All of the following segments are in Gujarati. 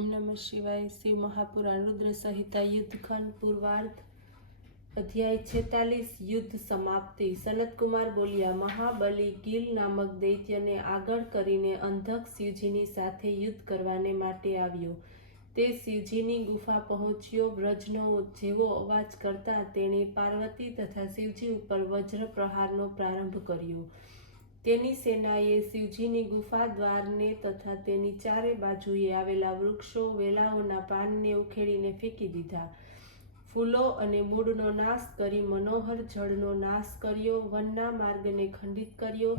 ओम नमः शिवाय। शिव महापुराण रुद्र संहिता युद्धखंड पूर्वार्ध अध्याय 46 युद्ध समाप्ति। सनत कुमार बोलिया, महाबली ગીલ નામક દૈત્યને આગળ કરીને અંધક શિવજીની સાથે યુદ્ધ કરવાને માટે આવ્યો। તે શિવજીની ગુફા પહોંચ્યો। વ્રજનો જેવો અવાજ કરતા તેણે પાર્વતી તથા શિવજી ઉપર વજ્ર પ્રહારનો પ્રારંભ કર્યો। તેની સેનાએ શિવજીની ગુફા દ્વારને તથા તેની ચારે બાજુએ આવેલા વૃક્ષો વેલાઓના પાનને ઉખેડીને ફેંકી દીધા। ફૂલો અને મૂળનો નાશ કરી મનોહર જળનો નાશ કર્યો। વનના માર્ગને ખંડિત કર્યો।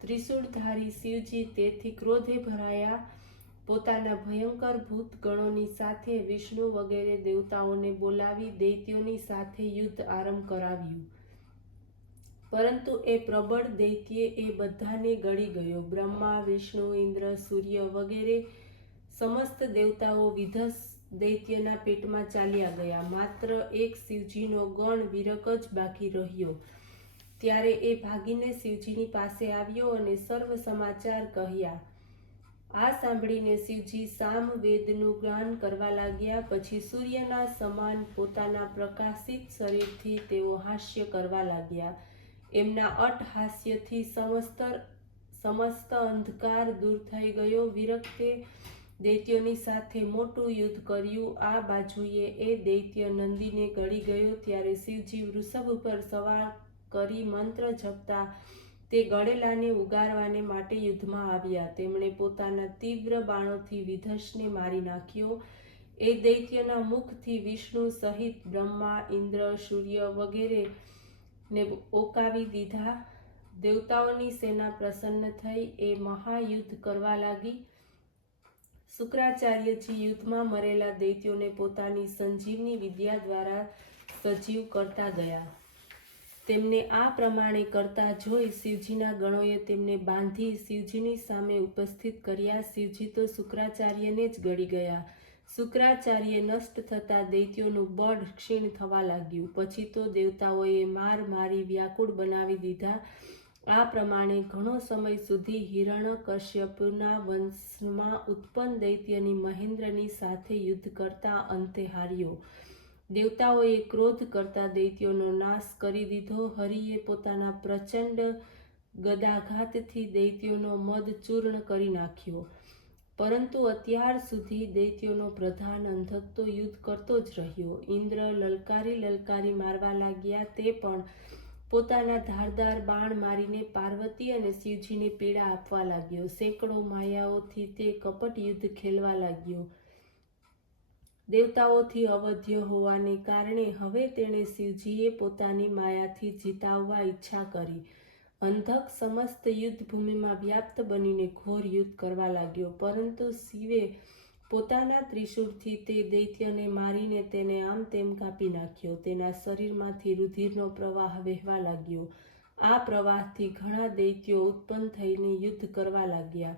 ત્રિશૂળધારી શિવજી તેથી ક્રોધે ભરાયા। પોતાના ભયંકર ભૂત ગણોની સાથે વિષ્ણુ વગેરે દેવતાઓને બોલાવી દૈત્યોની સાથે યુદ્ધ આરંભ કરાવ્યું। પરંતુ એ પ્રબળ દૈત્ય એ બધાને ગળી ગયો। બ્રહ્મા, વિષ્ણુ, ઇન્દ્ર, સૂર્ય વગેરે સમસ્ત દેવતાઓ વિધસ દૈત્યના પેટમાં ચાલ્યા ગયા। માત્ર એક શિવજીનો ગણ વીરક જ બાકી રહ્યો। ત્યારે એ ભાગીને શિવજીની પાસે આવ્યો અને સર્વ સમાચાર કહ્યા। આ સાંભળીને શિવજી સામવેદનું ગાન કરવા લાગ્યા। પછી સૂર્યના સમાન પોતાના પ્રકાશિત શરીરથી તેઓ હાસ્ય કરવા લાગ્યા। એમના અટ્ટહાસ્યથી સમસ્ત અંધકાર દૂર થઈ ગયો। વિરક્તે દૈત્યોની સાથે મોટું યુદ્ધ કર્યું। આ બાજુએ એ દૈત્ય નંદીને ગળી ગયો। ત્યારે શિવજી વૃષભ ઉપર સવાર કરી મંત્ર જપતા તે ગળેલાને ઉગારવાને માટે યુદ્ધમાં આવ્યા। તેમણે પોતાના તીવ્ર બાણોથી વિધસને મારી નાખ્યો। એ દૈત્યના મુખથી વિષ્ણુ સહિત બ્રહ્મા, ઇન્દ્ર, સૂર્ય વગેરે ને ઓકાવી દીધા। દેવતાઓની સેના પ્રસન્ન થઈ એ મહાયુદ્ધ કરવા લાગી। શુક્રાચાર્યજી યુદ્ધમાં મરેલા દૈત્યોને પોતાની સંજીવની વિદ્યા દ્વારા સજીવ કરતા ગયા। તેમને આ પ્રમાણે કરતા જોઈ શિવજીના ગણોએ તેમને બાંધી શિવજીની સામે ઉપસ્થિત કર્યા। શિવજી તો શુક્રાચાર્યને જ ગળી ગયા। શુક્રાચાર્ય નષ્ટ થતા દૈત્યોનું બળ ક્ષીણ થવા લાગ્યું। પછી તો દેવતાઓએ મારી વ્યાકુળ બનાવી દીધા। આ પ્રમાણે ઘણો સમય સુધી હિરણ્યકશ્યપના વંશમાં ઉત્પન્ન દૈત્યની મહેન્દ્રની સાથે યુદ્ધ કરતા અંતે હાર્યો। દેવતાઓએ ક્રોધ કરતા દૈત્યોનો નાશ કરી દીધો। હરિએ પોતાના પ્રચંડ ગદાઘાતથી દૈત્યોનો મદ ચૂર્ણ કરી નાખ્યો। પરંતુ અત્યાર સુધી દૈત્યોનો પ્રધાન અંધક તો યુદ્ધ કરતો જ રહ્યો। ઇન્દ્ર લલકારી મારવા લાગ્યા। તે પણ પોતાના ધારદાર બાણ મારીને પાર્વતી અને શિવજીને પીડા આપવા લાગ્યો। સેંકડો માયાઓથી તે કપટ યુદ્ધ ખેલવા લાગ્યો। દેવતાઓથી અવધ્ય હોવાને કારણે હવે તેણે શિવજીએ પોતાની માયાથી જીતાવવા ઈચ્છા કરી। અંધક સમસ્ત યુદ્ધ ભૂમિમાં વ્યાપ્ત બનીને ઘોર યુદ્ધ કરવા લાગ્યો। પરંતુ શિવે પોતાના ત્રિશૂળથી તે દૈત્યને મારીને તેને આમ તેમ કાપી નાખ્યો। તેના શરીરમાંથી રુધિરનો પ્રવાહ વહેવા લાગ્યો। આ પ્રવાહથી ઘણા દૈત્યો ઉત્પન્ન થઈને યુદ્ધ કરવા લાગ્યા।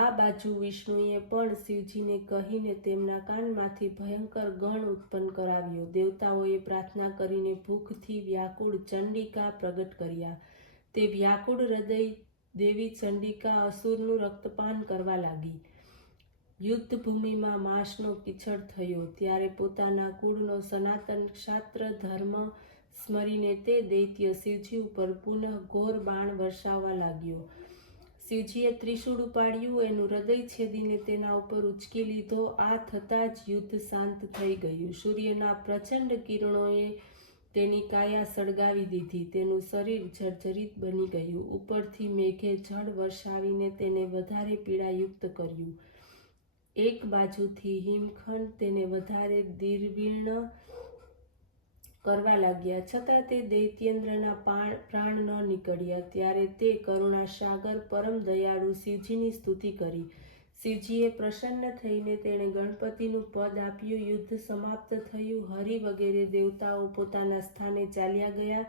આ બાજુ વિષ્ણુએ પણ શિવજીને કહીને તેમના કાનમાંથી ભયંકર ગણ ઉત્પન્ન કરાવ્યો। દેવતાઓએ પ્રાર્થના કરીને ભૂખથી વ્યાકુળ ચંડિકા પ્રગટ કર્યા। તે વ્યાકુળ હૃદય દેવી ચંડિકા અસુરનું રક્તપાન કરવા લાગી। યુદ્ધ ભૂમિમાં માંસનો કીચડ થયો। ત્યારે પોતાના કુળનો સનાતન ક્ષાત્ર ધર્મ સ્મરીને તે દૈત્ય શિવજી ઉપર પુનઃ ઘોર બાણ વર્ષાવવા લાગ્યો। શિવજીએ ત્રિશૂળ ઉપાડ્યું, એનું હૃદય છેદીને તેના ઉપર ઉચકી લીધો। આ થતાં જ યુદ્ધ શાંત થઈ ગયું। સૂર્યના પ્રચંડ કિરણોએ તેની કાયા સળગાવી દીધી। તેનું શરીર જર્જરિત બની ગયું। ઉપરથી મેઘે જળ વર્ષાવીને તેને વધારે પીડાયુક્ત કર્યું। એક બાજુથી હિમખંડ તેને વધારે દીર્ઘીર્ણ કરવા લાગ્યા, છતાં તે દૈત્યેન્દ્રના પ્રાણ ન નીકળ્યા। ત્યારે તે કરુણાસાગર પરમ દયાળુ શિવજીની સ્તુતિ કરી। શિવજીએ પ્રસન્ન થઈને તેણે ગણપતિનું પદ આપ્યું। યુદ્ધ સમાપ્ત થયું। હરિ વગેરે દેવતાઓ પોતાના સ્થાને ચાલ્યા ગયા।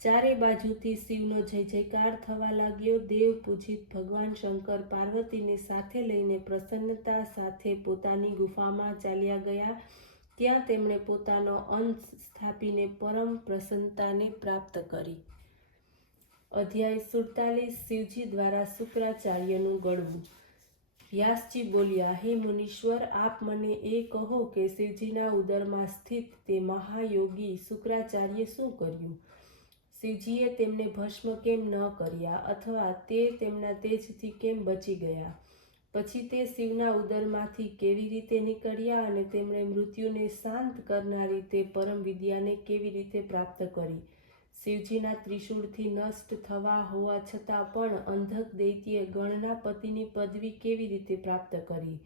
ચારે બાજુથી શિવનો જય જયકાર થવા લાગ્યો। દેવ પૂજિત ભગવાન શંકર પાર્વતીને સાથે લઈને પ્રસન્નતા સાથે પોતાની ગુફામાં ચાલ્યા ગયા। ત્યાં તેમણે પોતાનો અંશ સ્થાપીને પરમ પ્રસન્નતાને પ્રાપ્ત કરી। અધ્યાય 47 શિવજી દ્વારા શુક્રાચાર્યનું ગળવું। વ્યાસજી બોલ્યા, હે મુનીશ્વર, આપ મને એ કહો કે શિવજીના ઉદરમાં સ્થિત તે મહાયોગી શુક્રાચાર્ય શું કર્યું? શિવજીએ તેમને ભસ્મ કેમ ન કર્યા, અથવા તે તેમના તેજથી કેમ બચી ગયા? પછી તે શિવના ઉદરમાંથી કેવી રીતે નીકળ્યા અને તેમણે મૃત્યુને શાંત કરનારી તે પરમ વિદ્યાને કેવી રીતે પ્રાપ્ત કરી? શિવજીના ત્રિશૂળથી નષ્ટ થવા હોવા છતાં પણ અંધક દૈત્યે ગણના પતિની પદવી કેવી રીતે પ્રાપ્ત કરી?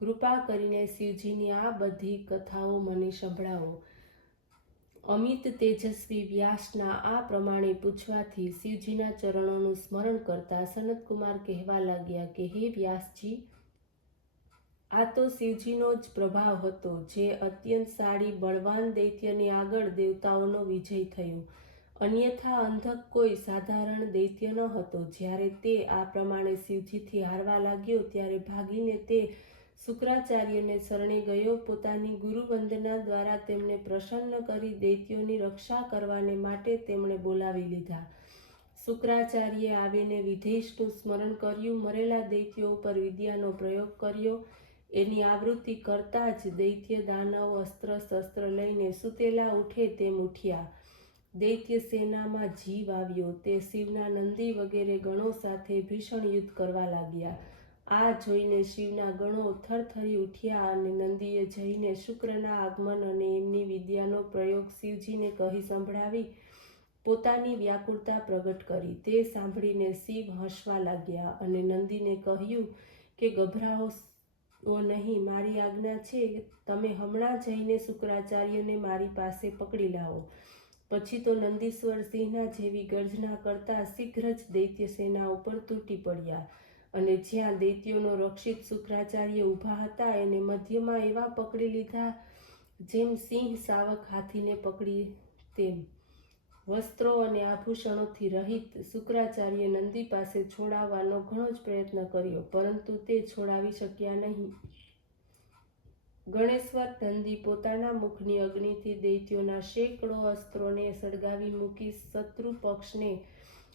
કૃપા કરીને શિવજીની આ બધી કથાઓ મને સંભળાવો. અમિત તેજસ્વી વ્યાસના આ પ્રમાણે પૂછવાથી શિવજીના ચરણોનું સ્મરણ કરતા સનતકુમાર કહેવા લાગ્યા કે હે વ્યાસજી, આ તો શિવજીનો જ પ્રભાવ હતો, જે અત્યંત શાળી બળવાન દૈત્યની આગળ દેવતાઓનો વિજય થયો. અન્યથા અંધક કોઈ સાધારણ દૈત્ય ન હતો. જ્યારે તે આ પ્રમાણે શિવજીથી હારવા લાગ્યો ત્યારે ભાગીને તે શુક્રાચાર્યને શરણે ગયો. પોતાની ગુરુવંદના દ્વારા તેમને પ્રસન્ન કરી દૈત્યોની રક્ષા કરવાને માટે તેમણે બોલાવી લીધા. શુક્રાચાર્યે આવીને વિધેશનું સ્મરણ કર્યું, મરેલા દૈત્યો ઉપર વિદ્યાનો પ્રયોગ કર્યો. એની આવૃત્તિ કરતા જ દૈત્ય દાનવ અસ્ત્ર શસ્ત્ર લઈને સૂતેલા ઉઠે તેમ ઉઠ્યા. દૈત્ય સેનામાં જીવ આવ્યો. તે શિવના નંદી વગેરે ગણો સાથે ભીષણ યુદ્ધ કરવા લાગ્યા. આ જોઈને શિવના ગણો થરથરી ઉઠ્યા અને નંદીએ જઈને શુક્રના આગમન અને એમની વિદ્યાનો પ્રયોગ શિવજીને કહી સંભળાવી પોતાની વ્યાકુળતા પ્રગટ કરી. તે સાંભળીને શિવ હસવા લાગ્યા અને નંદીને કહ્યું કે ગભરાઓ નહીં, મારી આજ્ઞા છે, તમે હમણાં જઈને શુક્રાચાર્યને મારી પાસે પકડી લાવો. પછી તો નંદીશ્વર સિંહના જેવી ગર્જના કરતા શીઘ્ર જ દૈત્ય સેના ઉપર તૂટી પડ્યા અને જ્યાં દૈત્યોનો રક્ષિત શુક્રાચાર્ય ઊભા હતા એને મધ્યમાં એવા પકડી લીધા જેમ સિંહ સાવક હાથીને પકડી તેમ. વસ્ત્રો અને આભૂષણોથી રહિત શુક્રાચાર્ય નંદી પાસે છોડાવવાનો ઘણો જ પ્રયત્ન કર્યો, પરંતુ તે છોડાવી શક્યા નહીં. ગણેશ્વર નંદી પોતાના મુખની અગ્નિથી દૈત્યોના સેંકડો અસ્ત્રોને સળગાવી મૂકી શત્રુ પક્ષને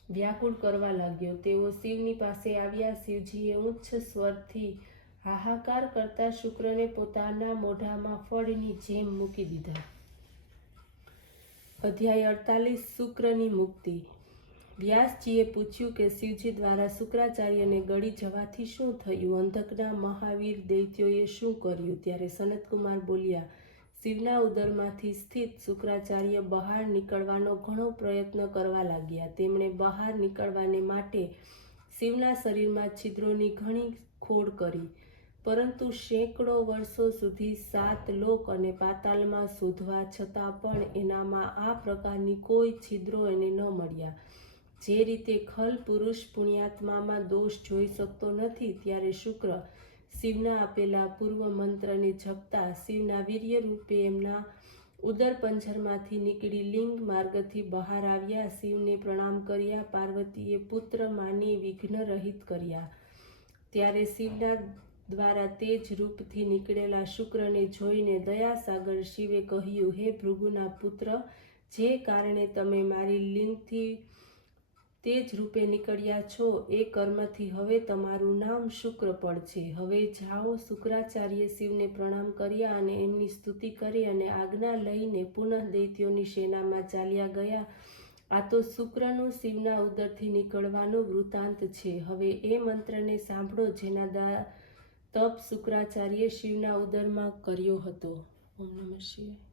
વ્યાકુળ કરવા લાગ્યો. તેઓ શિવની પાસે આવ્યા. શિવજીએ ઉચ્ચ સ્વરથી હાહાકાર કરતા શુક્રને પોતાના મોઢામાં ફળની જેમ મૂકી દીધા. અધ્યાય 48 શુક્રની મુક્તિ. વ્યાસજીએ પૂછ્યું કે શિવજી દ્વારા શુક્રાચાર્યને ગળી જવાથી શું થયું? અંધકના મહાવીર દૈત્યોએ શું કર્યું? ત્યારે સનતકુમાર બોલ્યા, શિવના ઉદરમાંથી સ્થિત શુક્રાચાર્ય બહાર નીકળવાનો ઘણો પ્રયત્ન કરવા લાગ્યા. તેમણે બહાર નીકળવાને માટે શિવના શરીરમાં છિદ્રોની ઘણી ખોડ કરી, પરંતુ સેંકડો વર્ષો સુધી 7 લોક અને પાતાલમાં શોધવા છતાં પણ એનામાં આ પ્રકારની કોઈ છિદ્રો એને ન મળ્યા. જે રીતે ખલ પુરુષ પુણ્યાત્મામાં દોષ જોઈ શકતો નથી, ત્યારે શુક્ર શિવના આપેલા પૂર્વ મંત્રને જપતા શિવના વીર્ય રૂપે એમના ઉદર પંજરમાંથી નીકળી લિંગ માર્ગથી બહાર આવ્યા. શિવને પ્રણામ કર્યા. પાર્વતીએ પુત્ર માની વિઘ્ન રહિત કર્યા. ત્યારે શિવના દ્વારા તેજ રૂપથી નીકળેલા શુક્રને જોઈને દયાસાગર શિવે કહ્યું, હે ભૃગુના પુત્ર, જે કારણે તમે મારી લિંગથી તેજ રૂપે નીકળ્યા છો એ કર્મથી હવે તમારું નામ શુક્ર પડશે. હવે જાઓ. શુક્રાચાર્ય શિવને પ્રણામ કર્યા અને એમની સ્તુતિ કરી અને આજ્ઞા લઈને પુનઃ દૈત્યોની સેનામાં ચાલ્યા ગયા. આ તો શુક્રનું શિવના ઉદરથી નીકળવાનું વૃત્તાંત છે. હવે એ મંત્રને સાંભળો જેના તપ શુક્રાચાર્ય શિવના ઉદરમાં કર્યો હતો. ઓમ નમઃ શિવાય.